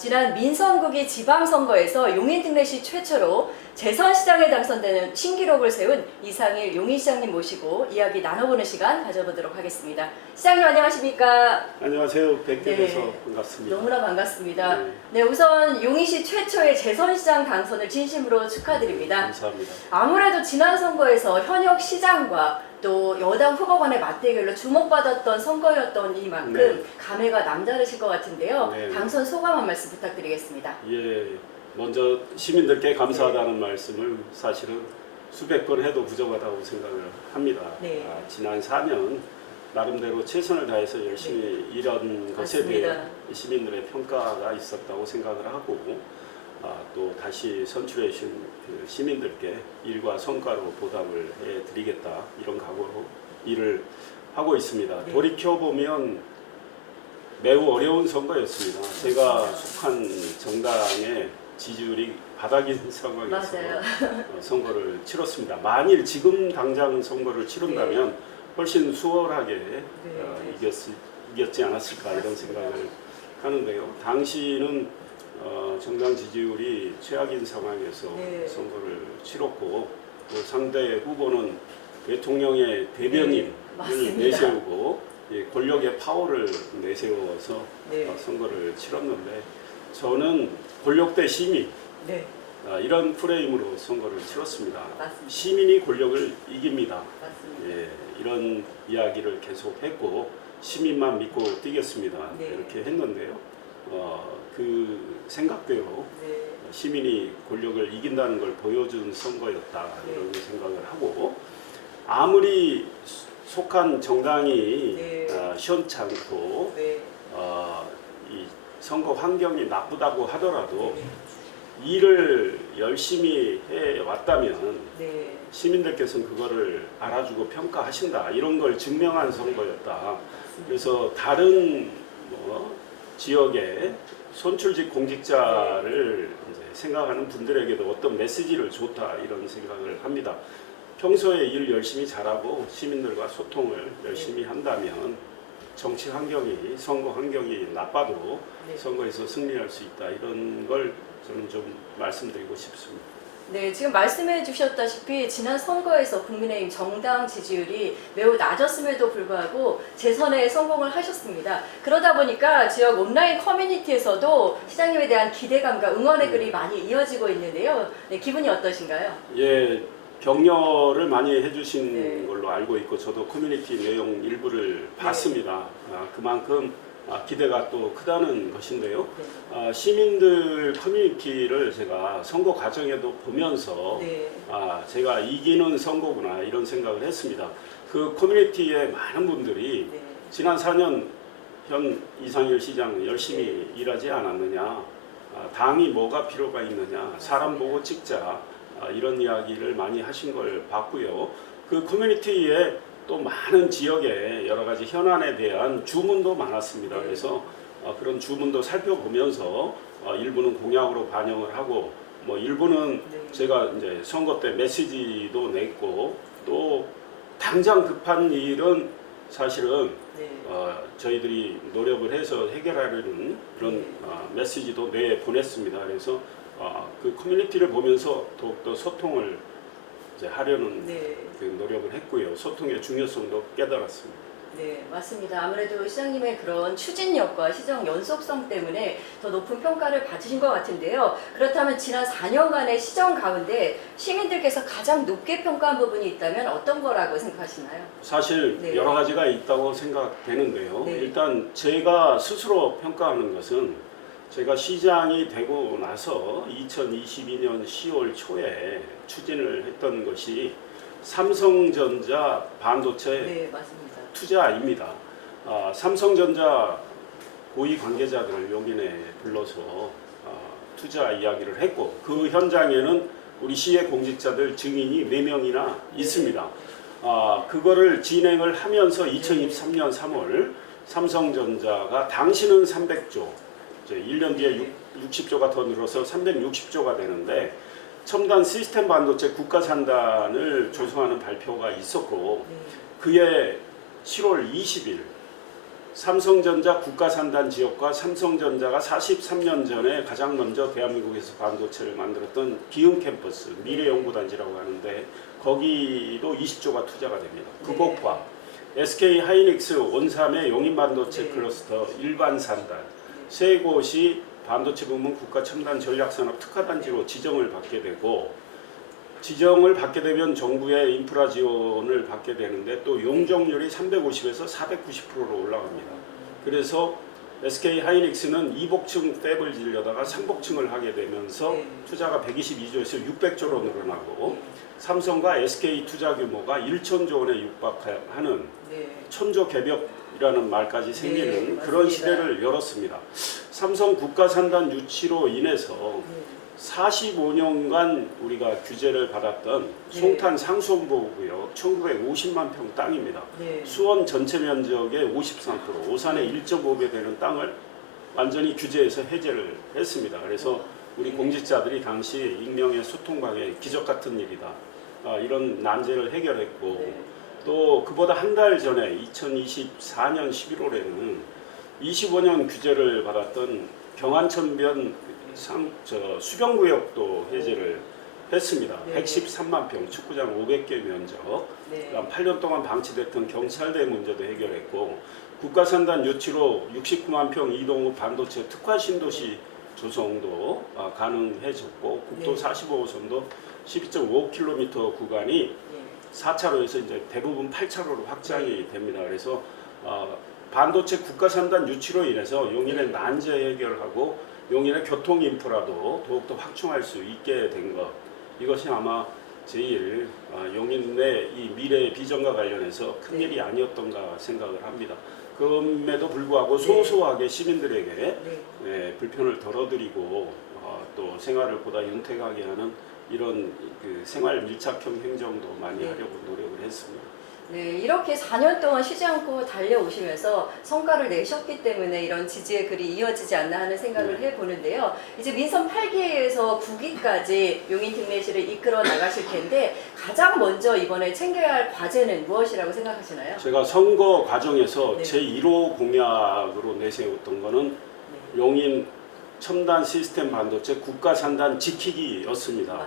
지난 민선국이 지방선거에서 용인특례시 최초로 재선시장에 당선되는 신기록을 세운 이상일 용인시장님 모시고 이야기 나눠보는 시간 가져보도록 하겠습니다. 시장님 안녕하십니까? 안녕하세요. 뵙게 돼서 반갑습니다. 너무나 반갑습니다. 네, 우선 용인시 최초의 재선시장 당선을 진심으로 축하드립니다. 감사합니다. 아무래도 지난 선거에서 현역 시장과 또 여당 후보 간의 맞대결로 주목받았던 선거였던 이만큼 감회가 남다르실 것 같은데요. 당선 소감 한 말씀 부탁드리겠습니다. 예, 먼저 시민들께 감사하다는 말씀을 사실은 수백 번 해도 부족하다고 생각을 합니다. 지난 4년 나름대로 최선을 다해서 열심히 일한 것에 대해 시민들의 평가가 있었다고 생각을 하고 또 다시 선출해 주신 시민들께 일과 성과로 보답을 해드리겠다 이런 각오로 일을 하고 있습니다. 돌이켜보면 매우 어려운 선거였습니다. 제가 속한 정당의 지지율이 바닥인 상황에서 선거를 치렀습니다. 만일 지금 당장 선거를 치른다면 훨씬 수월하게 이겼지 않았을까 이런 생각을 하는데요. 당시는 정당 지지율이 최악인 상황에서 선거를 치렀고 또 상대 후보는 대통령의 대변인을 내세우고 권력의 파워를 내세워서 선거를 치렀는데 저는 권력 대 시민 이런 프레임으로 선거를 치렀습니다. 시민이 권력을 이깁니다. 이런 이야기를 계속했고 시민만 믿고 뛰겠습니다. 이렇게 했는데요. 그 생각대로 시민이 권력을 이긴다는 걸 보여준 선거였다 이런 생각을 하고 아무리 속한 정당이 시원찮고 이 선거 환경이 나쁘다고 하더라도 일을 열심히 해왔다면 시민들께서는 그거를 알아주고 평가하신다 이런 걸 증명한 선거였다. 그래서 다른 지역의 선출직 공직자를 이제 생각하는 분들에게도 어떤 메시지를 줬다 이런 생각을 합니다. 평소에 일 열심히 잘하고 시민들과 소통을 열심히 한다면 정치 환경이 선거 환경이 나빠도 선거에서 승리할 수 있다 이런 걸 저는 좀 말씀드리고 싶습니다. 네, 지금 말씀해 주셨다시피 지난 선거에서 국민의힘 정당 지지율이 매우 낮았음에도 불구하고 재선에 성공을 하셨습니다. 그러다 보니까 지역 온라인 커뮤니티에서도 시장님에 대한 기대감과 응원의 글이 많이 이어지고 있는데요. 기분이 어떠신가요? 예, 격려를 많이 해주신 걸로 알고 있고 저도 커뮤니티 내용 일부를 봤습니다. 그만큼 기대가 또 크다는 것인데요. 시민들 커뮤니티를 제가 선거 과정에도 보면서 제가 이기는 선거구나 이런 생각을 했습니다. 그 커뮤니티에 많은 분들이 지난 4년 현 이상일 시장 열심히 일하지 않았느냐, 당이 뭐가 필요가 있느냐, 사람 보고 찍자 이런 이야기를 많이 하신 걸 봤고요. 그 커뮤니티에 또 많은 지역의 여러 가지 현안에 대한 주문도 많았습니다. 그래서 그런 주문도 살펴보면서 일부는 공약으로 반영을 하고 일부는 제가 이제 선거 때 메시지도 냈고 또 당장 급한 일은 사실은 저희들이 노력을 해서 해결하려는 그런 메시지도 내보냈습니다. 그래서 그 커뮤니티를 보면서 더욱더 소통을 하려는 그 노력을 했고요. 소통의 중요성도 깨달았습니다. 네, 맞습니다. 아무래도 시장님의 그런 추진력과 시정 연속성 때문에 더 높은 평가를 받으신 것 같은데요. 그렇다면 지난 4년간의 시정 가운데 시민들께서 가장 높게 평가한 부분이 있다면 어떤 거라고 생각하시나요? 사실 여러 가지가 있다고 생각되는데요. 일단 제가 스스로 평가하는 것은 제가 시장이 되고 나서 2022년 10월 초에 추진을 했던 것이 삼성전자 반도체 투자입니다. 삼성전자 고위 관계자들을 용인에 불러서 투자 이야기를 했고 그 현장에는 우리 시의 공직자들 증인이 4명이나 있습니다. 그거를 진행을 하면서 2023년 3월 삼성전자가 당시는 300조 1년 뒤에 60조가 더 늘어서 360조가 되는데 첨단 시스템 반도체 국가 산단을 조성하는 발표가 있었고 그해 7월 20일 삼성전자 국가산단 지역과 삼성전자가 43년 전에 가장 먼저 대한민국에서 반도체를 만들었던 기흥 캠퍼스 미래연구단지라고 하는데 거기도 20조가 투자가 됩니다. 그곳과 SK 하이닉스 원삼의 용인 반도체 클러스터 일반 산단 세 곳이 반도체 부문 국가 첨단 전략산업 특화단지로 지정을 받게 되고 지정을 받게 되면 정부의 인프라 지원을 받게 되는데 또 용적률이 350에서 490%로 올라갑니다. 그래서 SK 하이닉스는 2복층 팹을 지려다가 3복층을 하게 되면서 투자가 122조에서 600조로 늘어나고 삼성과 SK 투자 규모가 1천조 원에 육박하는 천조 개벽이라는 말까지 생기는 그런 시대를 열었습니다. 삼성 국가산단 유치로 인해서 45년간 우리가 규제를 받았던 송탄 상수원보구역 1950만 평 땅입니다. 수원 전체 면적의 53%, 오산의 1.5배 되는 땅을 완전히 규제해서 해제를 했습니다. 그래서 우리 공직자들이 당시 익명의 소통방해 기적 같은 일이다. 이런 난제를 해결했고 또 그보다 한 달 전에 2024년 11월에는 25년 규제를 받았던 경안천변 수경구역도 해제를 했습니다. 113만 평, 축구장 500개 면적, 그다음 8년 동안 방치됐던 경찰대 문제도 해결했고 국가산단 유치로 69만 평 이동우 반도체 특화 신도시 조성도 가능해졌고 국도 45호선도 12.5km 구간이 4차로에서 이제 대부분 8차로로 확장이 됩니다. 그래서 반도체 국가산단 유치로 인해서 용인의 난제 해결하고 용인의 교통 인프라도 더욱더 확충할 수 있게 된 것, 이것이 아마 제일 용인의 이 미래의 비전과 관련해서 큰 일이 아니었던가 생각을 합니다. 그럼에도 불구하고 소소하게 시민들에게 불편을 덜어드리고 또 생활을 보다 윤택하게 하는 이런 그 생활 밀착형 행정도 많이 하려고 노력을 했습니다. 네, 이렇게 4년 동안 쉬지 않고 달려오시면서 성과를 내셨기 때문에 이런 지지의 글이 이어지지 않나 하는 생각을 해보는데요. 이제 민선 8기에서 9기까지 용인 특례시를 이끌어 나가실 텐데 가장 먼저 이번에 챙겨야 할 과제는 무엇이라고 생각하시나요? 제가 선거 과정에서 제1호 공약으로 내세웠던 거는 용인 첨단 시스템 반도체 국가산단 지키기였습니다.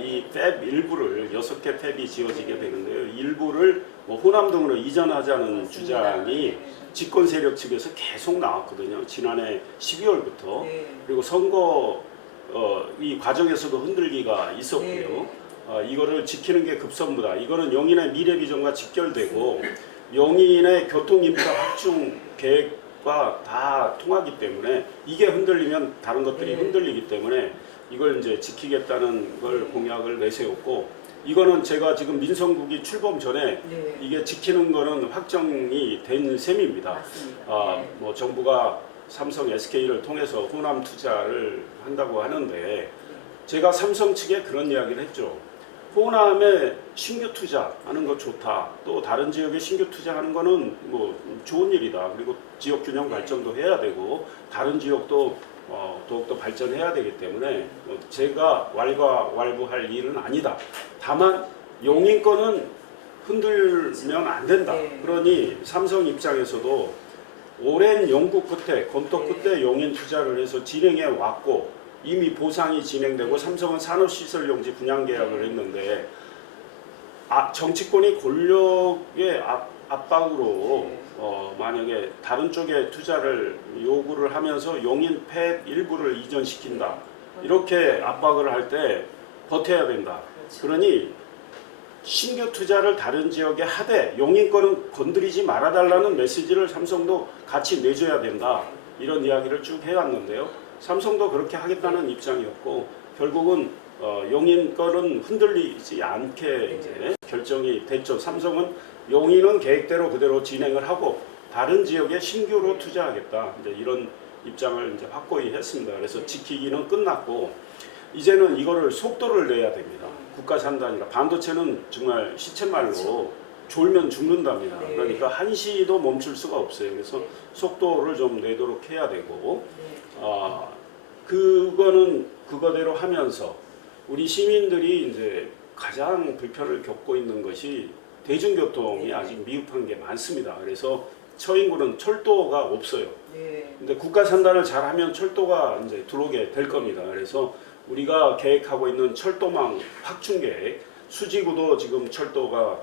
이 팹 일부를 6개 팹이 지어지게 되는데요. 일부를 호남 등으로 이전하자는 주장이 집권 세력 측에서 계속 나왔거든요. 지난해 12월부터. 그리고 선거 이 과정에서도 흔들기가 있었고요. 이거를 지키는 게 급선무다. 이거는 용인의 미래 비전과 직결되고 용인의 교통 인프라 확충 계획 다 통하기 때문에 이게 흔들리면 다른 것들이 흔들리기 때문에 이걸 이제 지키겠다는 걸 공약을 내세웠고 이거는 제가 지금 민선국이 출범 전에 이게 지키는 거는 확정이 된 셈입니다. 뭐 정부가 삼성 SK를 통해서 호남 투자를 한다고 하는데 제가 삼성 측에 그런 이야기를 했죠. 호남에 신규 투자하는 거 좋다. 또 다른 지역에 신규 투자하는 거는 뭐 좋은 일이다. 그리고 지역 균형 발전도 해야 되고 다른 지역도 더욱더 발전해야 되기 때문에 제가 왈가왈부할 일은 아니다. 다만 용인 거는 흔들면 안 된다. 그러니 삼성 입장에서도 오랜 연구 끝에 검토 끝에 용인 투자를 해서 진행해 왔고 이미 보상이 진행되고 삼성은 산업시설용지 분양계약을 했는데 정치권이 권력의 압박으로 만약에 다른 쪽에 투자를 요구를 하면서 용인 팹 일부를 이전시킨다 이렇게 압박을 할 때 버텨야 된다. 그러니 신규 투자를 다른 지역에 하되 용인 거는 건드리지 말아달라는 메시지를 삼성도 같이 내줘야 된다. 이런 이야기를 쭉 해왔는데요. 삼성도 그렇게 하겠다는 입장이었고 결국은 용인 거는 흔들리지 않게 이제 결정이 됐죠. 삼성은 용인은 계획대로 그대로 진행을 하고 다른 지역에 신규로 투자하겠다. 이제 이런 입장을 이제 확고히 했습니다. 그래서 지키기는 끝났고 이제는 이거를 속도를 내야 됩니다. 국가산단이라 반도체는 정말 시쳇말로 졸면 죽는답니다. 그러니까 한시도 멈출 수가 없어요. 그래서 속도를 좀 내도록 해야 되고 그거는 그거대로 하면서 우리 시민들이 이제 가장 불편을 겪고 있는 것이 대중교통이 아직 미흡한 게 많습니다. 그래서 처인구는 철도가 없어요. 네. 근데 국가 산단을 잘하면 철도가 이제 들어오게 될 겁니다. 그래서 우리가 계획하고 있는 철도망 확충 계획, 수지구도 지금 철도가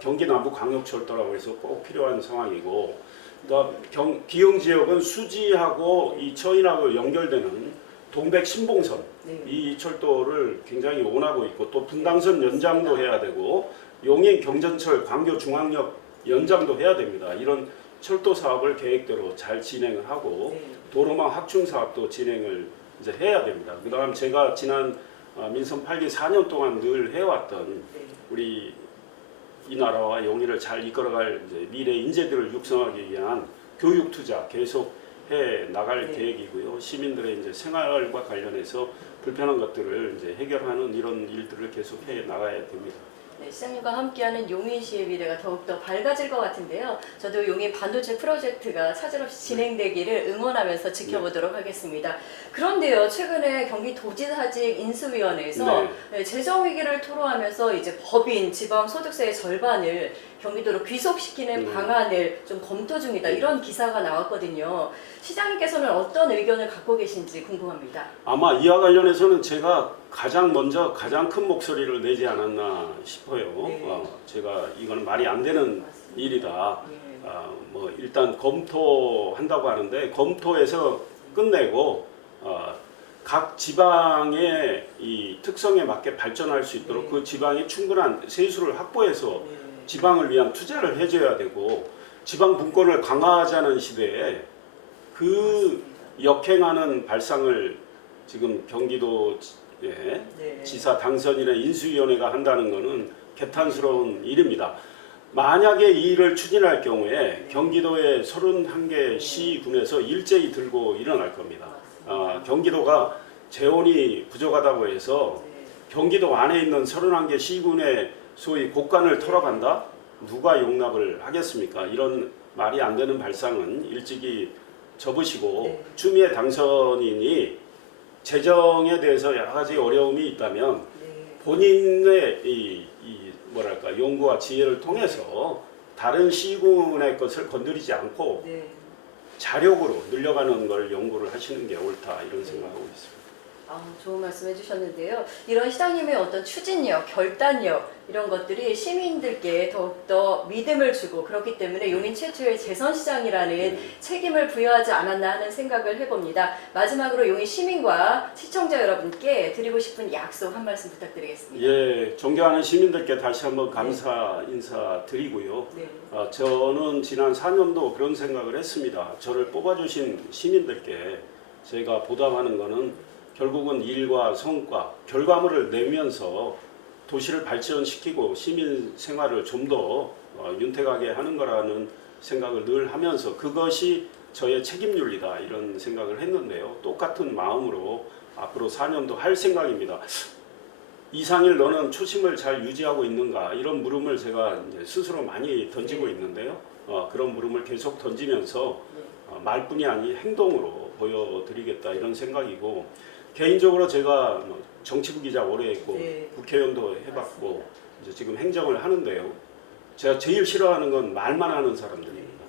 경기 남부 광역철도라고 해서 꼭 필요한 상황이고, 그다음 기흥 지역은 수지하고 이 처인하고 연결되는 동백 신봉선 네. 이 철도를 굉장히 원하고 있고, 또 분당선 연장도 해야 되고 용인 경전철 광교 중앙역 연장도 해야 됩니다. 이런 철도 사업을 계획대로 잘 진행을 하고 네. 도로망 확충 사업도 진행을 이제 해야 됩니다. 그다음 제가 지난 민선 8기 4년 동안 늘 해왔던 네. 우리 이 나라와 용인을 잘 이끌어갈 이제 미래 인재들을 육성하기 위한 교육 투자 계속 해 나갈 네. 계획이고요. 시민들의 이제 생활과 관련해서 불편한 것들을 이제 해결하는 이런 일들을 계속 해 나가야 됩니다. 네, 시장님과 함께하는 용인시의 미래가 더욱더 밝아질 것 같은데요. 저도 용인 반도체 프로젝트가 차질없이 진행되기를 응원하면서 지켜보도록 하겠습니다. 그런데요, 최근에 경기도지사직 인수위원회에서 재정 위기를 토로하면서 이제 법인, 지방소득세의 절반을 경기도로 귀속시키는 방안을 좀 검토 중이다, 이런 기사가 나왔거든요. 시장님께서는 어떤 의견을 갖고 계신지 궁금합니다. 아마 이와 관련해서는 제가 가장 먼저 가장 큰 목소리를 내지 않았나 싶어요. 네. 제가 이건 말이 안 되는 맞습니다. 일이다. 네. 뭐 일단 검토한다고 하는데 검토해서 끝내고 각 지방의 이 특성에 맞게 발전할 수 있도록 네. 그 지방에 충분한 세수를 확보해서 네. 지방을 위한 투자를 해줘야 되고, 지방 분권을 강화하자는 시대에 그 맞습니다. 역행하는 발상을 지금 경기도 네. 지사 당선인의 인수위원회가 한다는 것은 개탄스러운 일입니다. 만약에 이 일을 추진할 경우에 경기도의 31개 시군에서 일제히 들고 일어날 겁니다. 경기도가 재원이 부족하다고 해서 네. 경기도 안에 있는 31개 시군의 소위 곳간을 털어간다? 누가 용납을 하겠습니까? 이런 말이 안 되는 발상은 일찍이 접으시고, 네. 추미애 당선인이 재정에 대해서 여러 가지 어려움이 있다면 네. 본인의 이 뭐랄까 연구와 지혜를 통해서 다른 시군의 것을 건드리지 않고 네. 자력으로 늘려가는 걸 연구를 하시는 게 옳다, 이런 생각하고 있습니다. 좋은 말씀 해주셨는데요. 이런 시장님의 어떤 추진력, 결단력 이런 것들이 시민들께 더욱더 믿음을 주고, 그렇기 때문에 용인 최초의 재선시장이라는 책임을 부여하지 않았나 하는 생각을 해봅니다. 마지막으로 용인 시민과 시청자 여러분께 드리고 싶은 약속 한 말씀 부탁드리겠습니다. 예, 존경하는 시민들께 다시 한번 감사 인사 드리고요. 네. 저는 지난 4년도 그런 생각을 했습니다. 저를 뽑아주신 시민들께 제가 보답하는 것은 결국은 일과 성과, 결과물을 내면서 도시를 발전시키고 시민 생활을 좀 더 윤택하게 하는 거라는 생각을 늘 하면서 그것이 저의 책임윤리다, 이런 생각을 했는데요. 똑같은 마음으로 앞으로 4년도 할 생각입니다. 이상일 너는 초심을 잘 유지하고 있는가, 이런 물음을 제가 이제 스스로 많이 던지고 있는데요. 그런 물음을 계속 던지면서 말뿐이 아닌 행동으로 보여드리겠다, 이런 생각이고, 개인적으로 제가 정치부 기자 오래 했고 네. 국회의원도 해봤고 이제 지금 행정을 하는데요. 제가 제일 싫어하는 건 말만 하는 사람들입니다.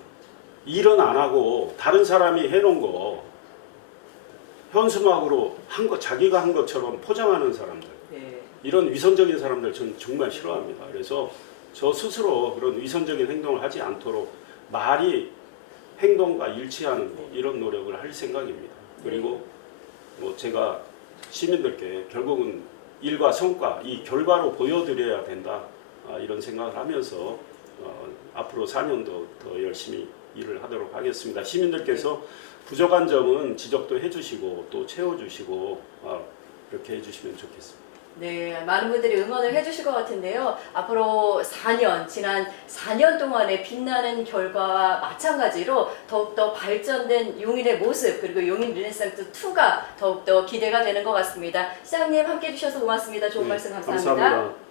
일은 안 하고 다른 사람이 해놓은 거 현수막으로 한 거 자기가 한 것처럼 포장하는 사람들. 네. 이런 위선적인 사람들 저는 정말 싫어합니다. 그래서 저 스스로 그런 위선적인 행동을 하지 않도록 말이 행동과 일치하는 거, 이런 노력을 할 생각입니다. 그리고 뭐 제가 시민들께 결국은 일과 성과, 이 결과로 보여드려야 된다, 이런 생각을 하면서 앞으로 4년도 더 열심히 일을 하도록 하겠습니다. 시민들께서 부족한 점은 지적도 해주시고 또 채워주시고 그렇게 해주시면 좋겠습니다. 네, 많은 분들이 응원을 해주실 것 같은데요. 앞으로 4년, 지난 4년 동안의 빛나는 결과와 마찬가지로 더욱더 발전된 용인의 모습, 그리고 용인 르네상스 2가 더욱더 기대가 되는 것 같습니다. 시장님 함께 해주셔서 고맙습니다. 좋은 말씀 감사합니다. 감사합니다.